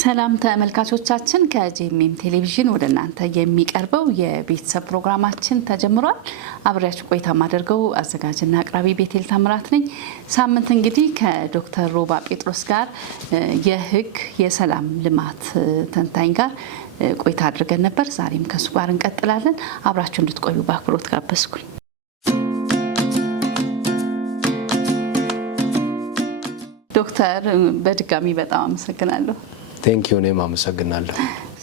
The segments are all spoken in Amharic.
ሰላም ተመልካቾቻችን ከጂኤምኤም ቴሌቪዥን ወደ እናንተ የሚቀርበው የቤተሰብ ፕሮግራማችን ተጀምሯል። አብሬያችሁ ቆይታ ማደርገው አዘጋጅና አቅራቢ ቤቴል ታምራት ነኝ። ሳምንት እንግዲህ ከዶክተር ሮባ ጴጥሮስ ጋር የህግ የሰላም ልማት ተንታኝ ጋር ቆይታ አድርገን ነበር። ዛሬም ከሱ ጋር እንቀጥላለን። አብራችሁ እንድትቆዩ በአክብሮት ጋበዝኩኝ። ዶክተር በድጋሚ በጣም አመሰግናለሁ። ቴንኪዩ እኔም አመሰግናለሁ።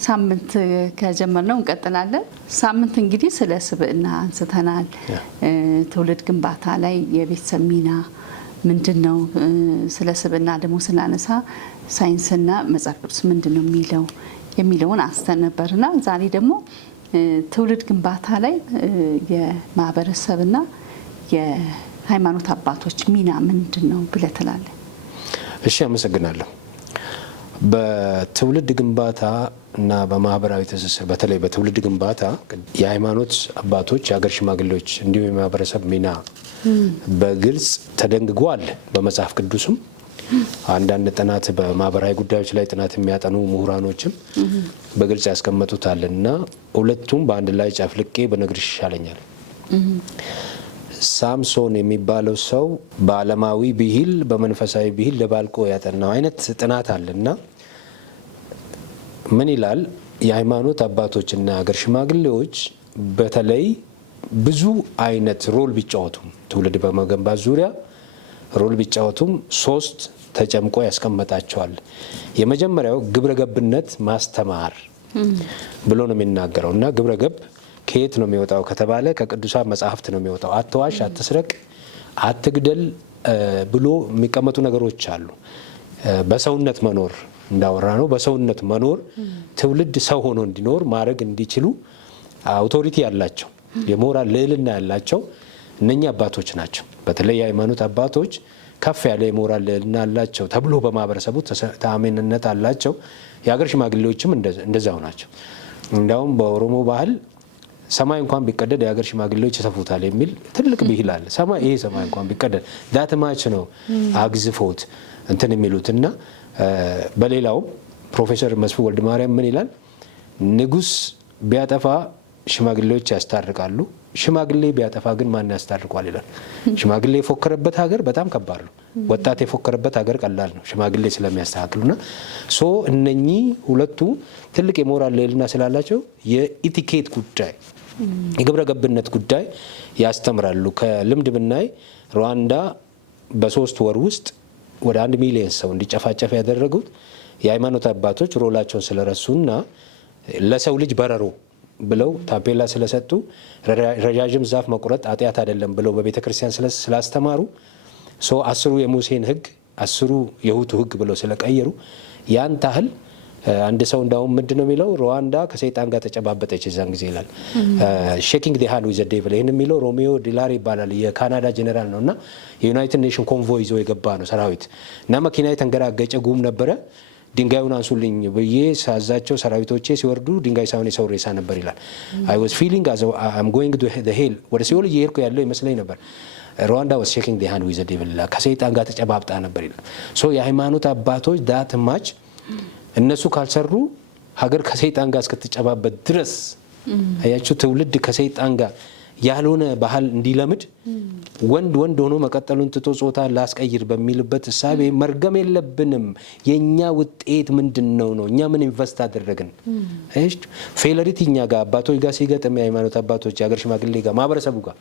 ሳምንት ከጀመርነው እንቀጥላለን። ሳምንት እንግዲህ ስለ ስብዕና አንስተናል። ትውልድ ግንባታ ላይ የቤተሰብ ሚና ምንድነው? ስለ ስብዕና ደግሞ ስናነሳ ሳይንስና መጽሐፍ ቅዱስ ምንድነው የሚለውን አንስተን ነበርና ዛሬ ደግሞ ትውልድ ግንባታ ላይ የማህበረሰብና የሃይማኖት አባቶች ሚና ምንድነው ብለህ ትላለህ? እሺ አመሰግናለሁ። በትውልድ ግንባታ እና በማህበራዊ ትስስር በተለይ በትውልድ ግንባታ የሃይማኖት አባቶች፣ የሀገር ሽማግሌዎች እንዲሁም የማህበረሰብ ሚና በግልጽ ተደንግጓል። በመጽሐፍ ቅዱስም አንዳንድ ጥናት በማህበራዊ ጉዳዮች ላይ ጥናት የሚያጠኑ ምሁራኖችም በግልጽ ያስቀመጡታል እና ሁለቱም በአንድ ላይ ጨፍልቄ በነግርሽ ይሻለኛል። ሳምሶን የሚባለው ሰው በዓለማዊ ብሂል በመንፈሳዊ ብሂል ለባልቆ ያጠናው አይነት ጥናት አለና ምን ይላል? የሃይማኖት አባቶችና ሀገር ሽማግሌዎች በተለይ ብዙ አይነት ሮል ቢጫወቱም ትውልድ በመገንባት ዙሪያ ሮል ቢጫወቱም ሶስት ተጨምቆ ያስቀመጣቸዋል። የመጀመሪያው ግብረገብነት ማስተማር ብሎ ነው የሚናገረው እና ግብረገብ ከየት ነው የሚወጣው ከተባለ ከቅዱሳን መጽሐፍት ነው የሚወጣው። አትዋሽ፣ አትስረቅ፣ አትግደል ብሎ የሚቀመጡ ነገሮች አሉ። በሰውነት መኖር እንዳወራ ነው። በሰውነት መኖር ትውልድ ሰው ሆኖ እንዲኖር ማድረግ እንዲችሉ አውቶሪቲ ያላቸው የሞራል ልዕልና ያላቸው እነኚህ አባቶች ናቸው። በተለይ የሃይማኖት አባቶች ከፍ ያለ የሞራል ልዕልና አላቸው ተብሎ በማህበረሰቡ ተአማኒነት አላቸው። የሀገር ሽማግሌዎችም እንደዛው ናቸው። እንዲያውም በኦሮሞ ባህል ሰማይ እንኳን ቢቀደድ የሀገር ሽማግሌዎች ይሰፉታል የሚል ትልቅ ብሂል አለ። ይሄ ሰማይ እንኳን ቢቀደድ ዳትማች ነው አግዝፎት እንትን የሚሉት እና በሌላውም ፕሮፌሰር መስፍን ወልደ ማርያም ምን ይላል? ንጉስ ቢያጠፋ ሽማግሌዎች ያስታርቃሉ፣ ሽማግሌ ቢያጠፋ ግን ማን ያስታርቋል ይላል። ሽማግሌ የፎከረበት ሀገር በጣም ከባድ ነው። ወጣት የፎከረበት ሀገር ቀላል ነው፣ ሽማግሌ ስለሚያስተካክሉና እነኚህ ሁለቱ ትልቅ የሞራል ልዕልና ስላላቸው የኢቲኬት ጉዳይ የግብረ ገብነት ጉዳይ ያስተምራሉ። ከልምድ ብናይ ሩዋንዳ በ3 ወር ውስጥ ወደ 1 ሚሊዮን ሰው እንዲጨፋጨፍ ያደረጉት የሃይማኖት አባቶች ሮላቸውን ስለረሱና ለሰው ልጅ በረሮ ብለው ታፔላ ስለሰጡ ረጃጅም ዛፍ መቁረጥ ኃጢአት አይደለም ብለው በቤተ ክርስቲያን ስላስተማሩ 10ሩ የሙሴን ሕግ 10ሩ የሁቱ ሕግ ብለው ስለቀየሩ ያን ታህል አንድ ሰው እንዳውም ምንድነው የሚለው ሩዋንዳ ከሰይጣን ጋር ተጨባበጠች የዛን ጊዜ ይላል። ሼኪንግ ዲ ሃንድ ዊዝ ዘ ዴቪል። ይህን የሚለው ሮሚዮ ዲላሪ ይባላል፣ የካናዳ ጄኔራል ነው እና የዩናይትድ ኔሽን ኮንቮይ ይዞ የገባ ነው ሰራዊት እና መኪና የተንገራገጨ ጉም ነበረ። ድንጋዩን አንሱልኝ ብዬ ሳዛቸው ሰራዊቶቼ ሲወርዱ ድንጋይ ሳይሆን የሰው ሬሳ ነበር ይላል። I was feeling as I'm going to the hell ወደ ሲኦል እየሄድኩ ያለው ይመስለኝ ነበር። ሩዋንዳ was shaking the hand with the devil ከሰይጣን ጋር ተጨባብጣ ነበር ይላል። የሃይማኖት አባቶች ዳት ማች እነሱ ካልሰሩ ሀገር ከሰይጣን ጋር እስከተጨባበጥ ድረስ አያችሁ ትውልድ ከሰይጣን ጋር ያልሆነ ባህል እንዲለምድ ወንድ ሆኖ መቀጠሉን ትቶ ጾታ ላስቀይር በሚልበት እሳቤ መርገም የለብንም። የኛ ውጤት ምንድነው ነው? እኛ ምን ኢንቨስት አደረግን? እሺ ፌለሪቲ እኛ ጋር አባቶች ጋር ሲገጥም የሃይማኖት አባቶች የሀገር ሽማግሌ ጋር ማህበረሰቡ ጋር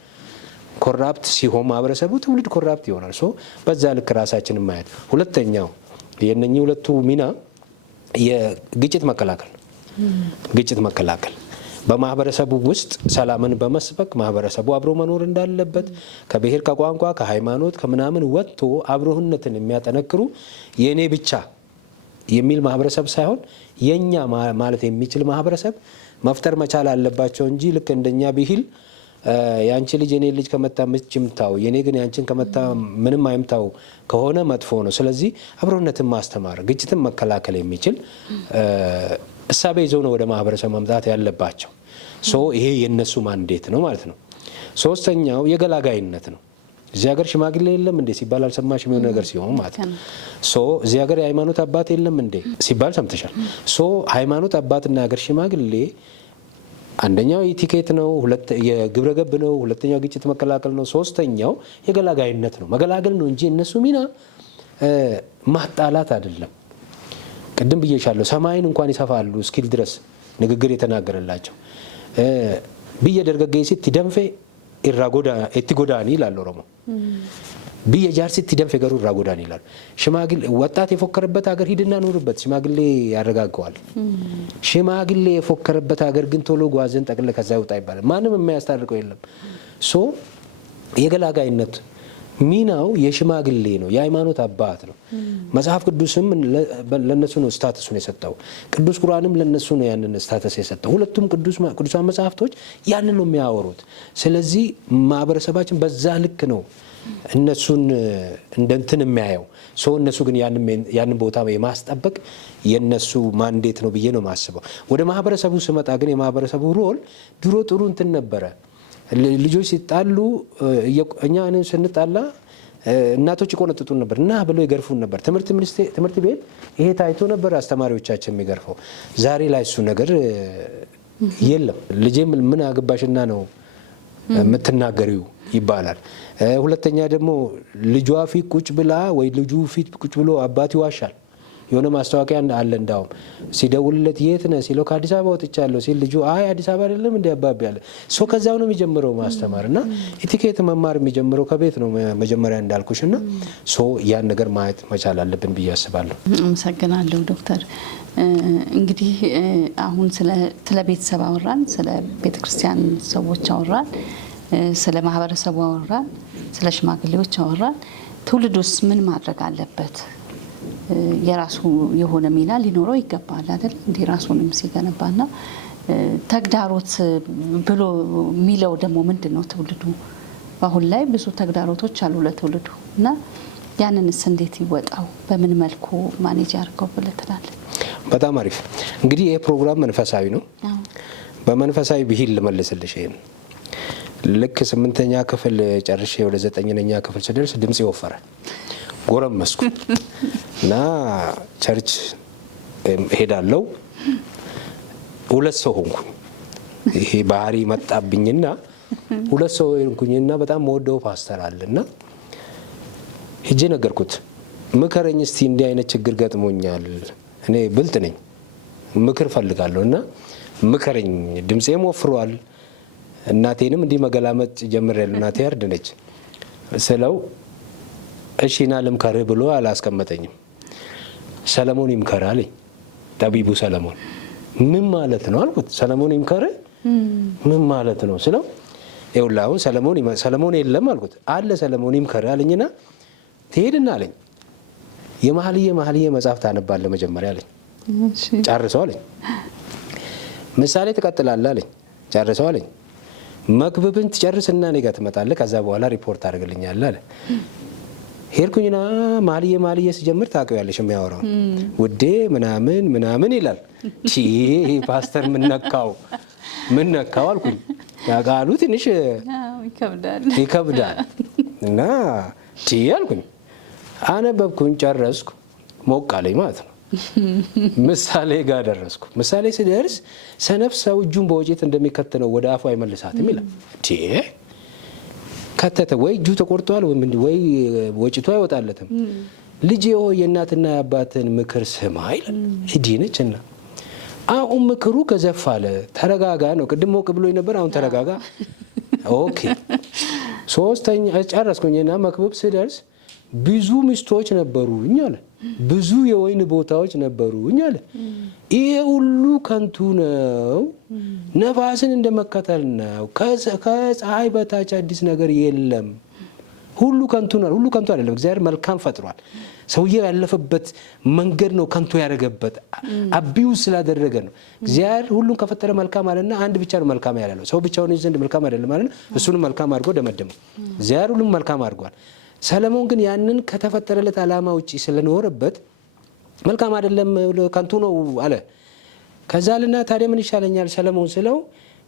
ኮራፕት ሲሆን ማህበረሰቡ ትውልድ ኮራፕት ይሆናል። በዛ ልክ ራሳችንን ማየት። ሁለተኛው የነኚህ ሁለቱ ሚና የግጭት መከላከል ግጭት መከላከል በማህበረሰቡ ውስጥ ሰላምን በመስበክ ማህበረሰቡ አብሮ መኖር እንዳለበት ከብሔር ከቋንቋ ከሃይማኖት ከምናምን ወጥቶ አብሮህነትን የሚያጠነክሩ የኔ ብቻ የሚል ማህበረሰብ ሳይሆን የኛ ማለት የሚችል ማህበረሰብ መፍጠር መቻል አለባቸው እንጂ ልክ እንደኛ ብሂል ያንቺ ልጅ የኔ ልጅ ከመታ ምች ይምታው የኔ ግን ያንቺን ከመታ ምንም አይምታው ከሆነ መጥፎ ነው። ስለዚህ አብሮነትን ማስተማር ግጭትን መከላከል የሚችል እሳቤ ይዘው ነው ወደ ማህበረሰብ መምጣት ያለባቸው። ይሄ የነሱ ማንዴት ነው ማለት ነው። ሶስተኛው የገላጋይነት ነው። እዚህ ሀገር ሽማግሌ የለም እንዴ ሲባል አልሰማሽም? የሆነ ነገር ሲሆን ማለት ነው። እዚህ ሀገር የሃይማኖት አባት የለም እንዴ ሲባል ሰምተሻል? ሃይማኖት አባትና ሀገር ሽማግሌ አንደኛው ኢቲኬት ነው፣ የግብረ ገብ ነው፣ ሁለተኛው ግጭት መከላከል ነው፣ ሶስተኛው የገላጋይነት ነው፣ መገላገል ነው እንጂ እነሱ ሚና ማጣላት አይደለም። ቅድም ብዬሻለሁ፣ ሰማይን እንኳን ይሰፋሉ እስኪል ድረስ ንግግር የተናገረላቸው ብየ ደርገገይ ሲት ደንፌ ኢራጎዳ እትጎዳኒ ይላል ኦሮሞ። ብየ ጃር ሲት ደንፌ ገሩ ኢራጎዳኒ ይላል። ሽማግሌ ወጣት የፎከረበት ሀገር ሂድና ኑርበት፣ ሽማግሌ ያረጋገዋል። ሽማግሌ የፎከረበት ሀገር ግን ቶሎ ጓዘን ጠቅለ ከዛ ይውጣ ይባላል። ማንም የሚያስታርቀው የለም። የገላጋይነት ሚናው የሽማግሌ ነው፣ የሃይማኖት አባት ነው። መጽሐፍ ቅዱስም ለነሱ ነው ስታተሱን የሰጠው። ቅዱስ ቁርአንም ለነሱ ነው ያንን ስታተስ የሰጠው። ሁለቱም ቅዱሳን መጽሐፍቶች ያንን ነው የሚያወሩት። ስለዚህ ማህበረሰባችን በዛ ልክ ነው እነሱን እንደንትን የሚያየው። እነሱ ግን ያንን ቦታ የማስጠበቅ የነሱ ማንዴት ነው ብዬ ነው ማስበው። ወደ ማህበረሰቡ ስመጣ ግን የማህበረሰቡ ሮል ድሮ ጥሩ እንትን ነበረ። ልጆች ሲጣሉ እኛ ስንጣላ እናቶች ይቆነጥጡን ነበር እና ብለው ይገርፉን ነበር። ትምህርት ቤት ይሄ ታይቶ ነበር አስተማሪዎቻችን የሚገርፈው። ዛሬ ላይ እሱ ነገር የለም። ልጄ ምን አገባሽና ነው የምትናገሪው ይባላል። ሁለተኛ ደግሞ ልጇ ፊት ቁጭ ብላ ወይ ልጁ ፊት ቁጭ ብሎ አባት ይዋሻል። የሆነ ማስታወቂያ አለ እንዳውም ሲደውልለት የት ነህ ሲለው ከአዲስ አበባ ወጥቻለሁ ሲል ልጁ አይ አዲስ አበባ አይደለም እንደ አባቢ ያለ ከዛው ነው የሚጀምረው ማስተማር እና ኢቲኬት መማር የሚጀምረው ከቤት ነው መጀመሪያ እንዳልኩሽና ያን ነገር ማየት መቻል አለብን ብዬ አስባለሁ። አመሰግናለሁ ዶክተር። እንግዲህ አሁን ስለ ቤተሰብ አወራን፣ ስለ ቤተክርስቲያን ሰዎች አወራን፣ ስለ ማህበረሰቡ አወራን፣ ስለ ሽማግሌዎች አወራን። ትውልዱስ ምን ማድረግ አለበት? የራሱ የሆነ ሚና ሊኖረው ይገባል አይደል? እንዲህ ራሱንም ሲገነባና ተግዳሮት ብሎ የሚለው ደግሞ ምንድን ነው? ትውልዱ አሁን ላይ ብዙ ተግዳሮቶች አሉ ለትውልዱ እና ያንንስ እንዴት ይወጣው? በምን መልኩ ማኔጅ አድርገው ብለህ ትላለህ? በጣም አሪፍ። እንግዲህ ይሄ ፕሮግራም መንፈሳዊ ነው። በመንፈሳዊ ብሂል ልመልስልሽ። ይሄን ልክ 8ኛ ክፍል ጨርሼ ወደ 9ኛ ክፍል ስደርስ ድምጽ ይወፈረ ጎረመስኩ እና ቸርች ሄዳለሁ። 2 ሰው ሆንኩኝ። ይሄ ባህሪ መጣብኝና 2 ሰው ሆንኩኝና በጣም ወደው ፓስተር አለና ሄጄ ነገርኩት። ምከረኝ እስቲ እንዲህ አይነት ችግር ገጥሞኛል፣ እኔ ብልጥ ነኝ፣ ምክር ፈልጋለሁና ምከረኝ፣ ድምጼም ወፍሯል፣ እናቴንም እንዲህ መገላመጥ ጀምሬያለሁ፣ እናቴ ያርድ ነች ስለው እሺና ልምከርህ ብሎ አላስቀመጠኝም። ሰለሞን ይምከር አለኝ። ጠቢቡ ሰለሞን። ምን ማለት ነው አልኩት። ሰለሞን ይምከርህ ምን ማለት ነው ስለው ይኸውልህ አሁን ሰለሞን የለም አልኩት። አለ ሰለሞን ይምከርህ አለኝና ትሄድና አለኝ የመኃልየ መጽሐፍ ታነባለህ መጀመሪያ አለኝ። ጨርሰው አለኝ። ምሳሌ ትቀጥላለህ አለኝ። ጨርሰው አለኝ። መክብብን ትጨርስና እኔ ጋር ትመጣለህ፣ ከዛ በኋላ ሪፖርት አድርግልኛለህ አለ። ሄድኩኝና መኃልየ ስጀምር ታውቂያለሽ የሚያወራው ውዴ ምናምን ይላል። ፓስተር ምን ነካው አልኩኝ። ቃሉ ትንሽ ይከብዳል እና አልኩኝ። አነበብኩኝ፣ ጨረስኩ፣ ሞቅ አለኝ ማለት ነው። ምሳሌ ጋር ደረስኩ። ምሳሌ ስደርስ ሰነፍ ሰው እጁን በወጭት እንደሚከተለው ወደ አፉ አይመልሳትም ይላል። ከተተ ወይ እጁ ተቆርጧል ወይ ወጭቱ አይወጣለትም። ልጄ ሆይ የእናትና የአባትን ምክር ስማ ይላል። እዲነችና አሁን ምክሩ ገዘፍ አለ። ተረጋጋ ነው። ቅድም ሞቅ ብሎኝ ነበር፣ አሁን ተረጋጋ። ኦኬ 3ኛ ጨረስኩኝና መክብብ ስደርስ ብዙ ሚስቶች ነበሩኝ አለ። ብዙ የወይን ቦታዎች ነበሩኝ አለ። ይሄ ሁሉ ከንቱ ነው፣ ነፋስን እንደመከተል ነው። ከፀሐይ በታች አዲስ ነገር የለም። ሁሉ ከንቱ ነው። ሁሉ ከንቱ አይደለም። እግዚአብሔር መልካም ፈጥሯል። ሰውየው ያለፈበት መንገድ ነው ከንቱ ያደረገበት፣ አቢውስ ስላደረገ ነው። እግዚአብሔር ሁሉን ከፈጠረ መልካም አለና አንድ ብቻ ነው መልካም ያለው። ሰው ብቻውን ዘንድ መልካም አይደለም ማለት እሱንም መልካም አድርጎ ደመደመው። እግዚአብሔር ሁሉም መልካም አድርጓል። ሰለሞን ግን ያንን ከተፈጠረለት ዓላማ ውጪ ስለኖረበት መልካም አይደለም ከንቱ ነው አለ። ከዛልና ታዲያ ምን ይሻለኛል ሰለሞን ስለው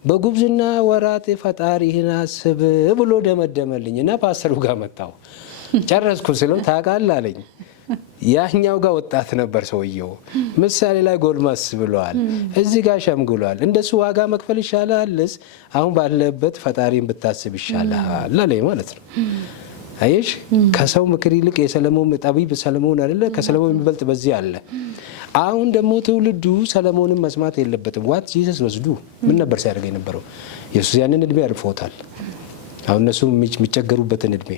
በጉብዝና ወራት ፈጣሪህን አስብ ብሎ ደመደመልኝና ፓስተሩ ጋር መጣሁ። ጨረስኩ ስለው ታውቃለህ አለኝ። ያኛው ጋር ወጣት ነበር ሰውየው፣ ምሳሌ ላይ ጎልማስ ብሏል፣ እዚህ ጋር ሸምግሏል። እንደሱ ዋጋ መክፈል ይሻላልስ አሁን ባለበት ፈጣሪን ብታስብ ይሻላል አለኝ ማለት ነው። አየሽ፣ ከሰው ምክር ይልቅ የሰለሞን ጠቢብ ሰለሞን አይደለ? ከሰለሞን የሚበልጥ በዚህ አለ። አሁን ደግሞ ትውልዱ ሰለሞንን መስማት የለበትም። ዋት ጂሰስ ወስዱ ምን ነበር ሲያደርግ የነበረው? ኢየሱስ ያንን እድሜ አልፎታል። አሁን እነሱ የሚቸገሩበትን እድሜ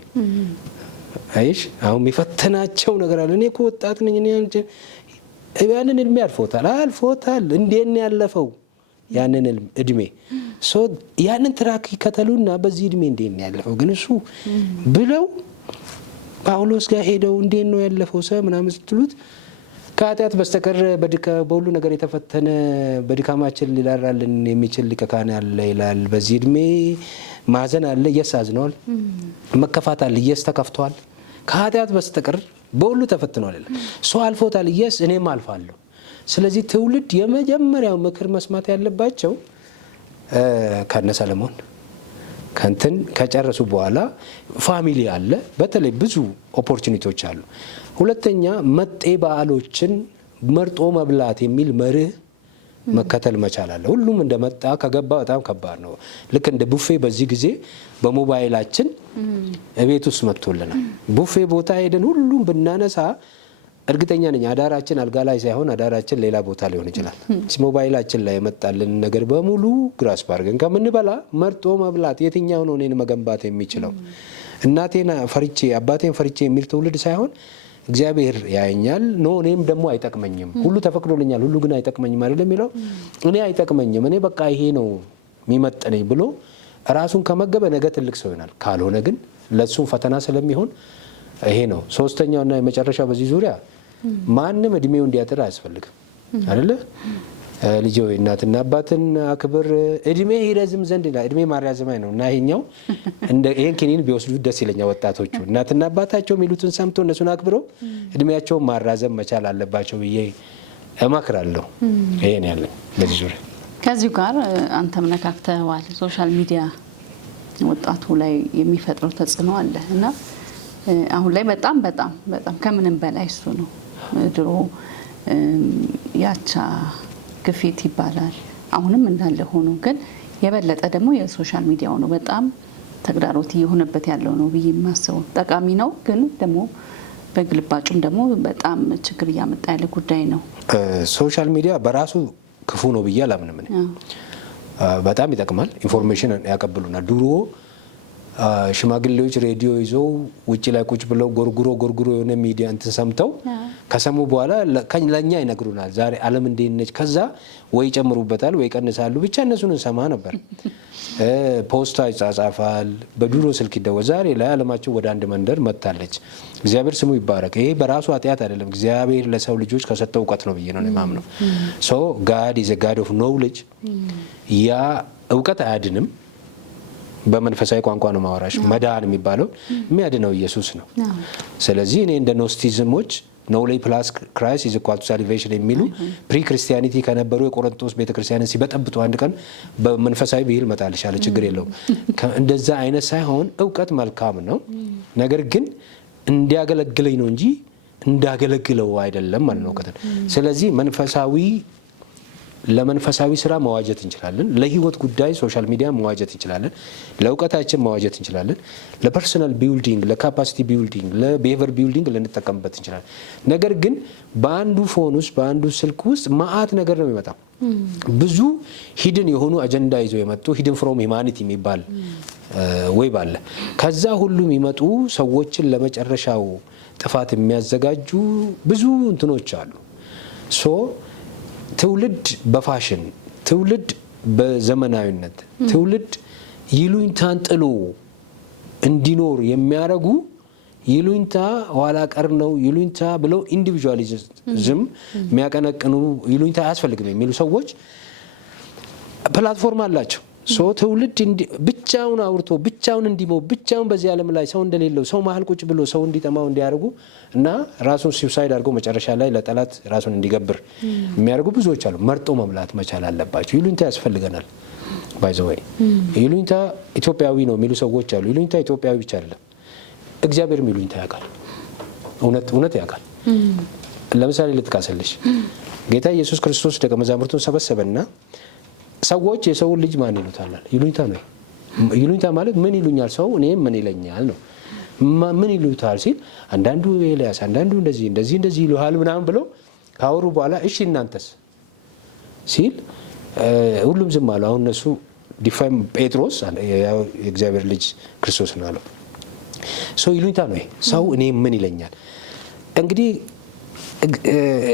አይሽ፣ አሁን የሚፈተናቸው ነገር አለ። እኔ እኮ ወጣት ነኝ፣ ያንን እድሜ አልፎታል። እንዴት ነው ያለፈው ያንን እድሜ? ያንን ትራክ ይከተሉና በዚህ እድሜ እንዴት ነው ያለፈው ግን እሱ ብለው ጳውሎስ ጋር ሄደው እንዴት ነው ያለፈው ሰው ምናምን ስትሉት ከኃጢአት በስተቀር በሁሉ ነገር የተፈተነ በድካማችን ሊራራልን የሚችል ሊቀ ካህን አለ ይላል። በዚህ እድሜ ማዘን አለ፣ ኢየሱስ አዝነዋል። መከፋት አለ፣ ኢየሱስ ተከፍቷል። ከኃጢአት በስተቀር በሁሉ ተፈትኗል ይላል። ሰው አልፎታል፣ ኢየሱስ እኔም አልፋለሁ። ስለዚህ ትውልድ የመጀመሪያው ምክር መስማት ያለባቸው ከነ ሰለሞን ከንትን ከጨረሱ በኋላ ፋሚሊ አለ፣ በተለይ ብዙ ኦፖርቹኒቲዎች አሉ። ሁለተኛ መጤ በዓሎችን መርጦ መብላት የሚል መርህ መከተል መቻል አለ። ሁሉም እንደመጣ ከገባ በጣም ከባድ ነው። ልክ እንደ ቡፌ በዚህ ጊዜ በሞባይላችን እቤት ውስጥ መጥቶልናል። ቡፌ ቦታ ሄደን ሁሉም ብናነሳ እርግጠኛ ነኝ አዳራችን አልጋ ላይ ሳይሆን አዳራችን ሌላ ቦታ ሊሆን ይችላል። ሞባይላችን ላይ የመጣልን ነገር በሙሉ ግራስ ባርገን ከምንበላ መርጦ መብላት የትኛው ነው እኔን መገንባት የሚችለው? እናቴን ፈርቼ አባቴን ፈርቼ የሚል ትውልድ ሳይሆን እግዚአብሔር ያየኛል ነው እኔም ደግሞ አይጠቅመኝም፣ ሁሉ ተፈቅዶልኛል ሁሉ ግን አይጠቅመኝም አይደለም የሚለው። እኔ አይጠቅመኝም፣ እኔ በቃ ይሄ ነው የሚመጥነኝ ብሎ ራሱን ከመገበ ነገ ትልቅ ሰው ይሆናል። ካልሆነ ግን ለሱም ፈተና ስለሚሆን ይሄ ነው። ሶስተኛውና የመጨረሻው በዚህ ዙሪያ ማንም እድሜው እንዲያጥር አያስፈልግም አይደለ? ልጅ ወይ እናትና አባትን አክብር እድሜ ይረዝም ዘንድ ይላል። እድሜ ማራዘሚያ ነው እና ይሄኛው እንደ ይሄን ኪኒን ቢወስዱት ደስ ይለኛል። ወጣቶቹ እናትና አባታቸው የሚሉትን ሰምቶ እነሱን አክብረው እድሜያቸውን ማራዘም መቻል አለባቸው ብዬ እመክራለሁ። ይሄን ያለኝ በዚህ ዙሪያ። ከዚሁ ጋር አንተም ነካክተዋል። ሶሻል ሚዲያ ወጣቱ ላይ የሚፈጥረው ተጽዕኖ አለ እና አሁን ላይ በጣም በጣም በጣም ከምንም በላይ እሱ ነው። ድሮ ያቻ ግፊት ይባላል፣ አሁንም እንዳለ ሆኖ ግን የበለጠ ደግሞ የሶሻል ሚዲያው ነው በጣም ተግዳሮት እየሆነበት ያለው ነው ብዬ የማስበው። ጠቃሚ ነው ግን ደግሞ በግልባጩም ደግሞ በጣም ችግር እያመጣ ያለ ጉዳይ ነው። ሶሻል ሚዲያ በራሱ ክፉ ነው ብዬ አላምንም። በጣም ይጠቅማል፣ ኢንፎርሜሽን ያቀብሉናል። ድሮ ሽማግሌዎች ሬዲዮ ይዘው ውጭ ላይ ቁጭ ብለው ጎርጉሮ የሆነ ሚዲያ እንትን ሰምተው ከሰሙ በኋላ ለእኛ ይነግሩናል። ዛሬ ዓለም እንዴት ነች? ከዛ ወይ ይጨምሩበታል ወይ ይቀንሳሉ። ብቻ እነሱን እንሰማ ነበር። ፖስታ ይጻጻፋል፣ በድሮ ስልክ ይደወል። ዛሬ ላይ ዓለማችን ወደ አንድ መንደር መጥታለች። እግዚአብሔር ስሙ ይባረክ። ይሄ በራሱ ኃጢአት አይደለም፣ እግዚአብሔር ለሰው ልጆች ከሰጠው እውቀት ነው ብዬ ነው የማምነው። ሶ ጋድ ኢዝ ኤ ጋድ ኦፍ ኖውሌጅ። ያ እውቀት አያድንም። በመንፈሳዊ ቋንቋ ነው ማወራሽ። መዳን የሚባለው የሚያድነው ኢየሱስ ነው። ስለዚህ እኔ እንደ ኖስቲዝሞች ኖሌጅ ፕላስ ክራይስት ኢዝ ኢኳል ቱ ሳልቬሽን የሚሉ ፕሪ ክርስቲያኒቲ ከነበሩ የቆሮንቶስ ቤተክርስቲያንን ሲበጠብጡ አንድ ቀን በመንፈሳዊ ብሂል መጣልሻለ፣ ችግር የለውም። እንደዛ አይነት ሳይሆን እውቀት መልካም ነው፣ ነገር ግን እንዲያገለግለኝ ነው እንጂ እንዳገለግለው አይደለም ማለት ነው እውቀት። ስለዚህ ለመንፈሳዊ ስራ መዋጀት እንችላለን። ለህይወት ጉዳይ ሶሻል ሚዲያ መዋጀት እንችላለን። ለእውቀታችን መዋጀት እንችላለን። ለፐርሰናል ቢልዲንግ፣ ለካፓሲቲ ቢልዲንግ፣ ለቢሄቨር ቢልዲንግ ልንጠቀምበት እንችላለን። ነገር ግን በአንዱ ፎን ውስጥ በአንዱ ስልክ ውስጥ መዓት ነገር ነው የሚመጣው። ብዙ ሂድን የሆኑ አጀንዳ ይዘው የመጡ ሂድን ፍሮም ሂማኒቲ የሚባል ዌብ አለ። ከዛ ሁሉ የሚመጡ ሰዎችን ለመጨረሻው ጥፋት የሚያዘጋጁ ብዙ እንትኖች አሉ። ትውልድ በፋሽን፣ ትውልድ በዘመናዊነት፣ ትውልድ ይሉኝታን ጥሎ እንዲኖር የሚያደርጉ ይሉኝታ ኋላ ቀር ነው ይሉኝታ ብለው ኢንዲቪጁዋሊዝም የሚያቀነቅኑ ይሉኝታ አያስፈልግም የሚሉ ሰዎች ፕላትፎርም አላቸው። ትውልድ ብቻውን አውርቶ ብቻውን እንዲሞት ብቻውን በዚህ ዓለም ላይ ሰው እንደሌለው ሰው መሀል ቁጭ ብሎ ሰው እንዲጠማው እንዲያደርጉ እና ራሱን ሱሳይድ አድርጎ መጨረሻ ላይ ለጠላት ራሱን እንዲገብር የሚያደርጉ ብዙዎች አሉ። መርጦ መብላት መቻል አለባቸው። ይሉኝታ ያስፈልገናል። ባይዘወይ ይሉኝታ ኢትዮጵያዊ ነው የሚሉ ሰዎች አሉ። ይሉኝታ ኢትዮጵያዊ ብቻ አይደለም፣ እግዚአብሔርም ይሉኝታ ያውቃል። እውነት ያውቃል። ለምሳሌ ልጥቀስልሽ። ጌታ ኢየሱስ ክርስቶስ ደቀ መዛሙርቱን ሰበሰበና ሰዎች የሰውን ልጅ ማን ይሉታል? ይሉኝታ ነው። ይሉኝታ ማለት ምን ይሉኛል ሰው እኔም ምን ይለኛል ነው። ምን ይሉታል ሲል አንዳንዱ ኤልያስ፣ አንዳንዱ እንደዚህ ይሉሃል ምናምን ብለው ካወሩ በኋላ እሺ እናንተስ ሲል ሁሉም ዝም አሉ። አሁን እነሱ ዲፋይም ጴጥሮስ የእግዚአብሔር ልጅ ክርስቶስ ነው አለው። ሰው ይሉኝታ ነው። ሰው እኔ ምን ይለኛል? እንግዲህ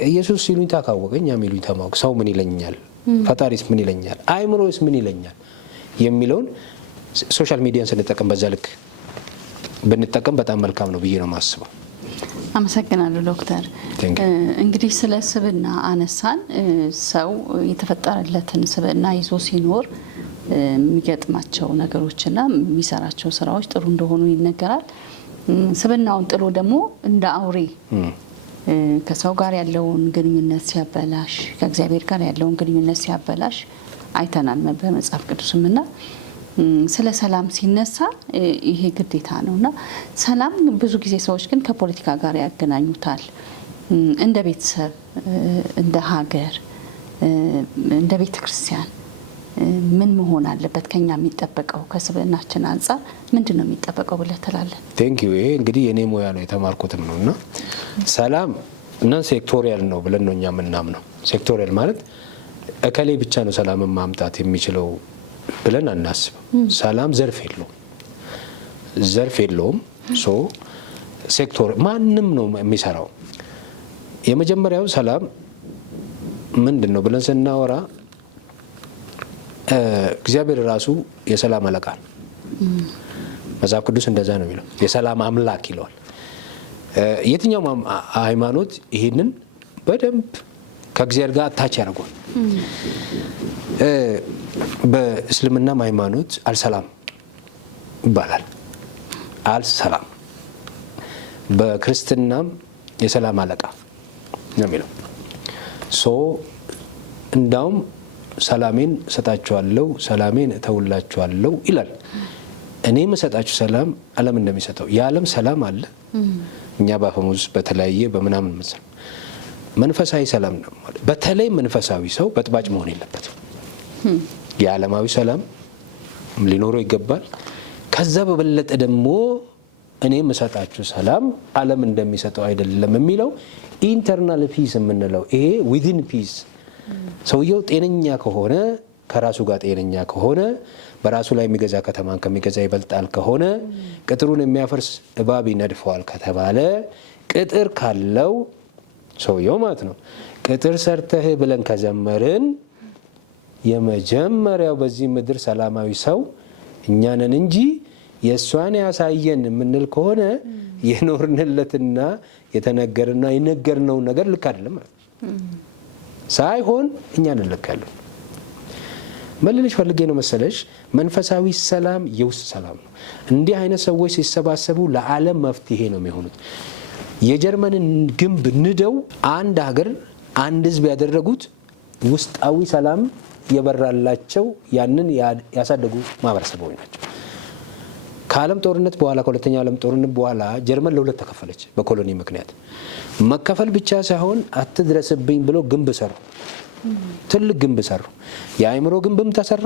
ኢየሱስ ይሉኝታ ካወቀ እኛም ይሉኝታ ማወቅ፣ ሰው ምን ይለኛል፣ ፈጣሪስ ምን ይለኛል፣ አእምሮስ ምን ይለኛል የሚለውን ሶሻል ሚዲያን ስንጠቀም በዛ ልክ ብንጠቀም በጣም መልካም ነው ብዬ ነው የማስበው። አመሰግናለሁ ዶክተር። እንግዲህ ስለ ስብዕና አነሳን። ሰው የተፈጠረለትን ስብዕና ይዞ ሲኖር የሚገጥማቸው ነገሮችና የሚሰራቸው ስራዎች ጥሩ እንደሆኑ ይነገራል። ስብዕናውን ጥሎ ደግሞ እንደ አውሬ ከሰው ጋር ያለውን ግንኙነት ሲያበላሽ፣ ከእግዚአብሔር ጋር ያለውን ግንኙነት ሲያበላሽ አይተናል በመጽሐፍ ቅዱስምና ስለ ሰላም ሲነሳ ይሄ ግዴታ ነውና ሰላም ብዙ ጊዜ ሰዎች ግን ከፖለቲካ ጋር ያገናኙታል። እንደ ቤተሰብ፣ እንደ ሀገር፣ እንደ ቤተ ክርስቲያን ምን መሆን አለበት? ከኛ የሚጠበቀው ከስብዕናችን አንጻር ምንድን ነው የሚጠበቀው ብለህ ትላለህ? ቴንኪዩ። ይሄ እንግዲህ የኔ ሙያ ነው የተማርኩትም ነው እና ሰላም እና ሴክቶሪያል ነው ብለን ነው እኛ የምናምነው። ሴክቶሪያል ማለት እከሌ ብቻ ነው ሰላምን ማምጣት የሚችለው ብለን አናስብም። ሰላም ዘርፍ የለውም። ሶ ሴክቶር ማንም ነው የሚሰራው። የመጀመሪያው ሰላም ምንድን ነው ብለን ስናወራ እግዚአብሔር ራሱ የሰላም አለቃ ነው። መጽሐፍ ቅዱስ እንደዛ ነው የሚለው፣ የሰላም አምላክ ይለዋል። የትኛውም ሃይማኖት ይህንን በደንብ ከእግዚአብሔር ጋር አታች ያደርጓል። በእስልምናም ሃይማኖት አልሰላም ይባላል። አልሰላም። በክርስትናም የሰላም አለቃ ነው የሚለው። ሶ እንዳውም ሰላሜን እሰጣችኋለሁ፣ ሰላሜን እተውላችኋለሁ ይላል። እኔ የምሰጣችሁ ሰላም ዓለም እንደሚሰጠው የዓለም ሰላም አለ። እኛ በአፈሙዝ በተለያየ በምናምን መንፈሳዊ ሰላም ነው። በተለይ መንፈሳዊ ሰው በጥባጭ መሆን የለበትም። የዓለማዊ ሰላም ሊኖረው ይገባል። ከዛ በበለጠ ደግሞ እኔ የምሰጣችሁ ሰላም ዓለም እንደሚሰጠው አይደለም የሚለው ኢንተርናል ፒስ የምንለው ይሄ ዊዝን ፒስ። ሰውየው ጤነኛ ከሆነ ከራሱ ጋር ጤነኛ ከሆነ በራሱ ላይ የሚገዛ ከተማን ከሚገዛ ይበልጣል ከሆነ ቅጥሩን የሚያፈርስ እባብ ይነድፈዋል ከተባለ ቅጥር ካለው ሰውየው ማለት ነው። ቅጥር ሰርተህ ብለን ከዘመርን የመጀመሪያው በዚህ ምድር ሰላማዊ ሰው እኛ ነን እንጂ የእሷን ያሳየን የምንል ከሆነ የኖርንለትና የተነገርና የነገርነውን ነገር ልክ አይደለም ማለት ሳይሆን እኛ ነን ልክ ያለው። መልልሽ ፈልጌ ነው መሰለሽ፣ መንፈሳዊ ሰላም የውስጥ ሰላም ነው። እንዲህ አይነት ሰዎች ሲሰባሰቡ ለዓለም መፍትሄ ነው የሚሆኑት። የጀርመንን ግንብ ንደው አንድ ሀገር አንድ ሕዝብ ያደረጉት ውስጣዊ ሰላም የበራላቸው ያንን ያሳደጉ ማህበረሰቦች ናቸው። ከዓለም ጦርነት በኋላ ከሁለተኛው ዓለም ጦርነት በኋላ ጀርመን ለሁለት ተከፈለች በኮሎኒ ምክንያት። መከፈል ብቻ ሳይሆን አትድረስብኝ ብሎ ግንብ ሰሩ፣ ትልቅ ግንብ ሰሩ። የአእምሮ ግንብም ተሰራ፣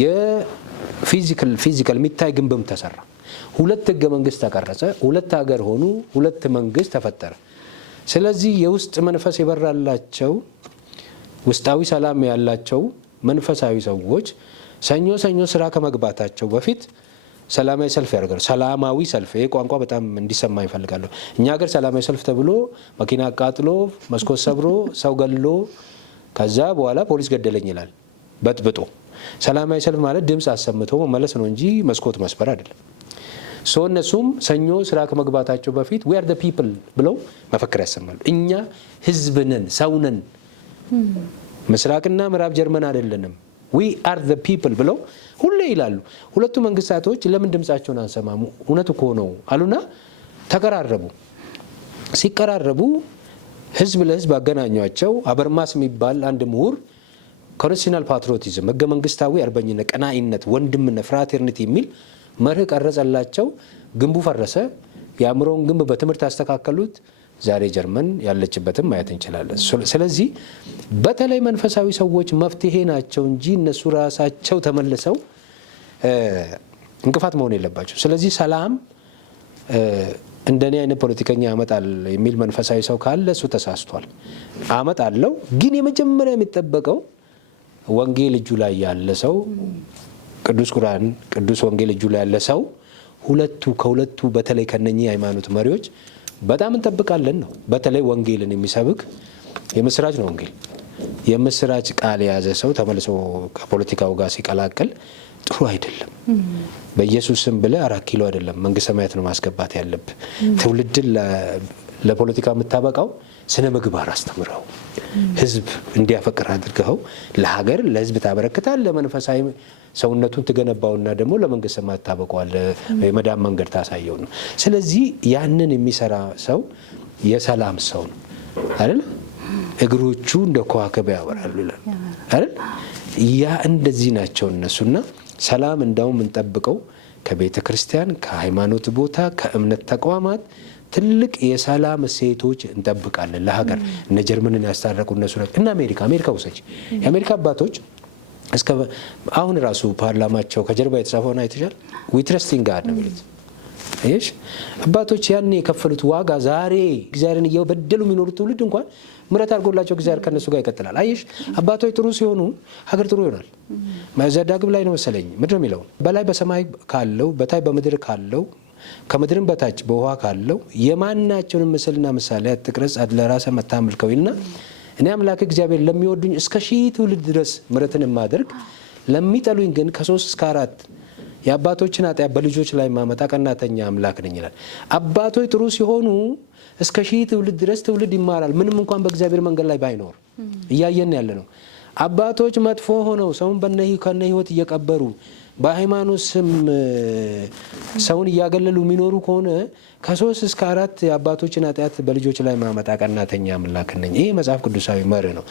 የፊዚካል የሚታይ ግንብም ተሰራ። ሁለት ህገ መንግስት ተቀረጸ፣ ሁለት ሀገር ሆኑ፣ ሁለት መንግስት ተፈጠረ። ስለዚህ የውስጥ መንፈስ የበራላቸው ውስጣዊ ሰላም ያላቸው መንፈሳዊ ሰዎች ሰኞ ስራ ከመግባታቸው በፊት ሰላማዊ ሰልፍ ያደርጋሉ። ሰላማዊ ሰልፍ፣ ይሄ ቋንቋ በጣም እንዲሰማ ይፈልጋለሁ። እኛ ሀገር ሰላማዊ ሰልፍ ተብሎ መኪና አቃጥሎ መስኮት ሰብሮ ሰው ገሎ ከዛ በኋላ ፖሊስ ገደለኝ ይላል በጥብጦ። ሰላማዊ ሰልፍ ማለት ድምፅ አሰምቶ መመለስ ነው እንጂ መስኮት መስበር አይደለም። ሰው እነሱም ሰኞ ስራ ከመግባታቸው በፊት we are the people ብለው መፈክር ያሰማሉ። እኛ ህዝብ ነን፣ ሰው ነን፣ ምስራቅና ምዕራብ ጀርመን አይደለንም፣ we are the people ብለው ሁሌ ይላሉ። ሁለቱ መንግስታቶች ለምን ድምጻቸውን አንሰማሙ? እውነቱ እኮ ነው አሉና ተቀራረቡ። ሲቀራረቡ ህዝብ ለህዝብ አገናኟቸው። አበርማስ የሚባል አንድ ምሁር ኮንስቲቱሽናል ፓትሪዮቲዝም ህገ መንግስታዊ አርበኝነት፣ ቀናኢነት፣ ወንድምነት፣ ፍራተርኒቲ የሚል መርህ ቀረጸላቸው። ግንቡ ፈረሰ። የአእምሮውን ግንብ በትምህርት ያስተካከሉት። ዛሬ ጀርመን ያለችበትም ማየት እንችላለን። ስለዚህ በተለይ መንፈሳዊ ሰዎች መፍትሄ ናቸው እንጂ እነሱ ራሳቸው ተመልሰው እንቅፋት መሆን የለባቸው። ስለዚህ ሰላም እንደኔ አይነት ፖለቲከኛ አመጣል የሚል መንፈሳዊ ሰው ካለ እሱ ተሳስቷል። አመጣለው ግን የመጀመሪያ የሚጠበቀው ወንጌል እጁ ላይ ያለ ሰው፣ ቅዱስ ቁርአን ቅዱስ ወንጌል እጁ ላይ ያለ ሰው ከሁለቱ በተለይ ከነኚህ ሃይማኖት መሪዎች በጣም እንጠብቃለን ነው። በተለይ ወንጌልን የሚሰብክ የምስራች ነው። ወንጌል የምስራች ቃል የያዘ ሰው ተመልሶ ከፖለቲካው ጋር ሲቀላቀል ጥሩ አይደለም። በኢየሱስ ስም ብለህ 4 ኪሎ አይደለም መንግስተ ሰማያት ነው ማስገባት ያለብህ። ትውልድን ለፖለቲካ የምታበቃው ስነ ምግባር አስተምረው፣ ህዝብ እንዲያፈቅር አድርገው፣ ለሀገር ለህዝብ ታበረክታል፣ ለመንፈሳዊ ሰውነቱን ትገነባውና ደግሞ ለመንግስተ ሰማያት ታበቀዋል። የመዳን መንገድ ታሳየው ነው። ስለዚህ ያንን የሚሰራ ሰው የሰላም ሰው ነው አይደል? እግሮቹ እንደ ከዋክብት ያበራሉ ይላል አይደል? ያ እንደዚህ ናቸው እነሱና ሰላም እንዳውም እንጠብቀው ከቤተ ክርስቲያን፣ ከሃይማኖት ቦታ፣ ከእምነት ተቋማት ትልቅ የሰላም እሴቶች እንጠብቃለን ለሀገር። እነ ጀርመንን ያስታረቁ እነሱ ናቸው። እና አሜሪካ ውሰጅ። የአሜሪካ አባቶች እስከ አሁን ራሱ ፓርላማቸው ከጀርባ የተጻፈውን አይተሻል። ዊ ትረስት ኢን ጋድ ነው የሚሉት። እሺ አባቶች ያን የከፈሉት ዋጋ ዛሬ እግዚአብሔርን እየበደሉ የሚኖሩት ትውልድ እንኳን ምሕረት አድርጎላቸው እግዚአብሔር ከነሱ ጋር ይቀጥላል። አየሽ አባቶች ጥሩ ሲሆኑ ሀገር ጥሩ ይሆናል። ዘዳግም ላይ ነው መሰለኝ ምንድን ነው የሚለው? በላይ በሰማይ ካለው በታይ በምድር ካለው ከምድርም በታች በውሃ ካለው የማናቸውንም ምስልና ምሳሌ አትቅረጽ፣ ለራስህ አታምልከው ይልና እኔ አምላክ እግዚአብሔር ለሚወዱኝ እስከ 1000 ትውልድ ድረስ ምሕረትን የማደርግ ለሚጠሉኝ ግን ከ3 እስከ 4 የአባቶችን ኃጢአት በልጆች ላይ ማመጣ ቀናተኛ አምላክ ነኝ ይላል። አባቶች ጥሩ ሲሆኑ እስከ 1000 ትውልድ ድረስ ትውልድ ይማራል። ምንም እንኳን በእግዚአብሔር መንገድ ላይ ባይኖር እያየን ያለ ነው። አባቶች መጥፎ ሆነው ሰውን ከነ ህይወት እየቀበሩ በሃይማኖት ስም ሰውን እያገለሉ የሚኖሩ ከሆነ ከ3 እስከ 4 የአባቶችን ኃጢአት በልጆች ላይ ማመጣ ቀናተኛ አምላክ ነኝ። ይሄ መጽሐፍ ቅዱሳዊ መርህ ነው።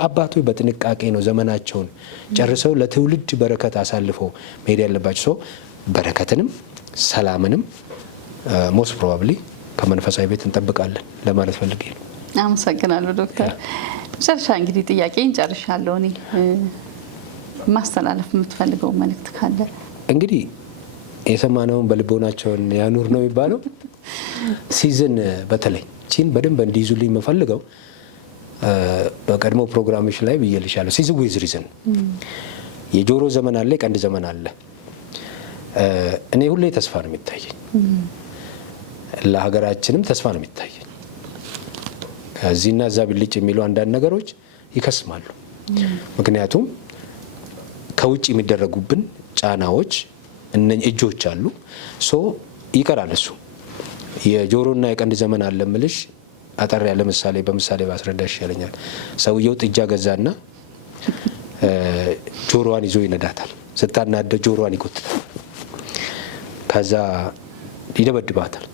አባቶች በጥንቃቄ ነው ዘመናቸውን ጨርሰው ለትውልድ በረከት አሳልፈው መሄድ ያለባቸው። በረከትንም ሰላምንም ሞስት ፕሮባብሊ ከመንፈሳዊ ቤት እንጠብቃለን ለማለት ፈልጌ ነው። አመሰግናለሁ ዶክተር። መጨረሻ እንግዲህ ጥያቄን ጨርሻለሁ። እኔ ማስተላለፍ የምትፈልገው መልእክት ካለ? እንግዲህ የሰማነውን በልቦናቸውን ያኑር ነው የሚባለው። ሲዝን በተለይ ቺን በደንብ እንዲይዙልኝ የምፈልገው በቀድሞ ፕሮግራሞች ላይ ብዬልሻለሁ። ሲዝን ዊዝ ሪዝን የጆሮ ዘመን አለ፣ የቀንድ ዘመን አለ። እኔ ሁሌ ተስፋ ነው የሚታየኝ፣ ለሀገራችንም ተስፋ ነው የሚታየኝ። እዚህና እዛ ብልጭ የሚሉ አንዳንድ ነገሮች ይከስማሉ። ምክንያቱም ከውጭ የሚደረጉብን ጫናዎች እነኝ እጆች አሉ። ይቀራል። እሱ የጆሮና የቀንድ ዘመን አለ ምልሽ አጠር ያለ ምሳሌ በምሳሌ ባስረዳሽ ይሻለኛል። ሰውየው ጥጃ ገዛና ጆሮዋን ይዞ ይነዳታል። ስታናደ ጆሮዋን ይጎትታል። ከዛ ይደበድባታል።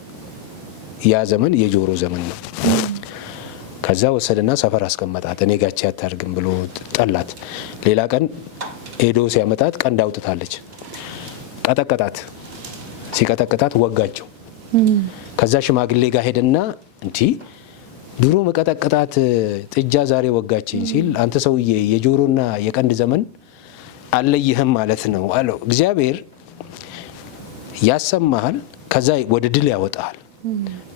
ያ ዘመን የጆሮ ዘመን ነው። ከዛ ወሰደና ሰፈር አስቀመጣት። እኔ ጋቼ አታርግም ብሎ ጠላት። ሌላ ቀን ሄዶ ሲያመጣት ቀንድ አውጥታለች። ቀጠቀጣት። ሲቀጠቅጣት ወጋቸው። ከዛ ሽማግሌ ጋር ሄደና እንዲ ድሮ መቀጠቅጣት ጥጃ ዛሬ ወጋችኝ ሲል አንተ ሰውዬ የጆሮና የቀንድ ዘመን አለይህም ማለት ነው አለው። እግዚአብሔር ያሰማሃል፣ ከዛ ወደ ድል ያወጣሃል።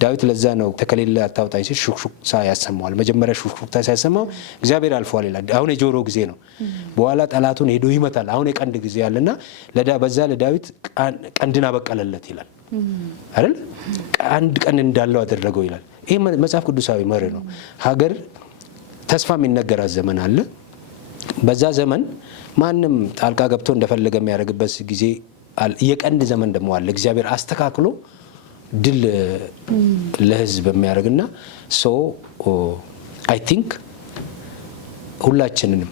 ዳዊት ለዛ ነው ተከሌለ አታውጣኝ ሲል ሹክሹክታ ያሰማዋል። መጀመሪያ ሹክሹክታ ሲያሰማው እግዚአብሔር አልፏል ይላል። አሁን የጆሮ ጊዜ ነው። በኋላ ጠላቱን ሄዶ ይመታል። አሁን የቀንድ ጊዜ ያለና በዛ ለዳዊት ቀንድን አበቀለለት ይላል አይደል? አንድ ቀን እንዳለው አደረገው ይላል። ይሄ መጽሐፍ ቅዱሳዊ መርህ ነው። ሀገር ተስፋ የሚነገራት ዘመን አለ። በዛ ዘመን ማንም ጣልቃ ገብቶ እንደፈለገ የሚያደርግበት ጊዜ አለ። የቀንድ ዘመን ደግሞ አለ። እግዚአብሔር አስተካክሎ ድል ለህዝብ የሚያደርግና አይ ቲንክ ሁላችንንም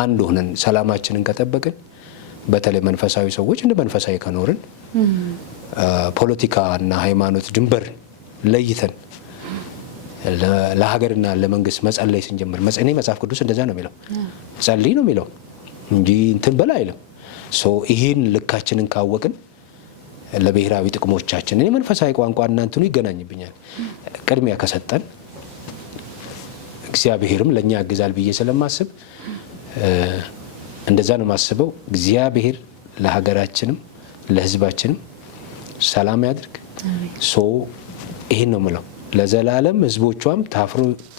አንድ ሆነን ሰላማችንን ከጠበቅን፣ በተለይ መንፈሳዊ ሰዎች እንደ መንፈሳዊ ከኖርን፣ ፖለቲካና ሃይማኖት ድንበር ለይተን ለሀገርና ለመንግስት መጸለይ ስንጀምር መጽሐፍ ቅዱስ እንደዛ ነው የሚለው፣ ጸልይ ነው የሚለው እንጂ እንትን በላ አይልም። ይህን ልካችንን ካወቅን ለብሔራዊ ጥቅሞቻችን መንፈሳዊ ቋንቋ እናንተኑ ይገናኝብኛል ቅድሚያ ከሰጠን እግዚአብሔርም ለኛ ያግዛል ብዬ ስለማስብ እንደዛ ነው ማስበው። እግዚአብሔር ለሀገራችንም ለህዝባችንም ሰላም ያድርግ። ይሄን ነው የምለው። ለዘላለም ህዝቦቿም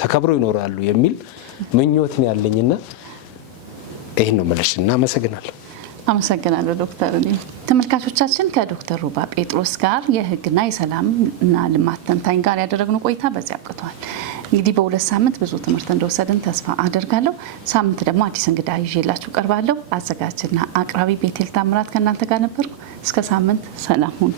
ተከብረው ይኖራሉ የሚል ምኞት ነው ያለኝና ይሄን ነው የምልሽ። እና አመሰግናለሁ ዶክተር። ተመልካቾቻችን ከዶክተር ሩባ ጴጥሮስ ጋር የህግና የሰላምና ልማት ተንታኝ ጋር ያደረግነው ቆይታ በዚህ አብቅቷል። እንግዲህ በሁለት ሳምንት ብዙ ትምህርት እንደወሰድን ተስፋ አደርጋለሁ። ሳምንት ደግሞ አዲስ እንግዳ ይዤላችሁ ቀርባለሁ። አዘጋጅና አቅራቢ ቤቴል ታምራት ከእናንተ ጋር ነበርኩ። እስከ ሳምንት ሰላም ሁኑ።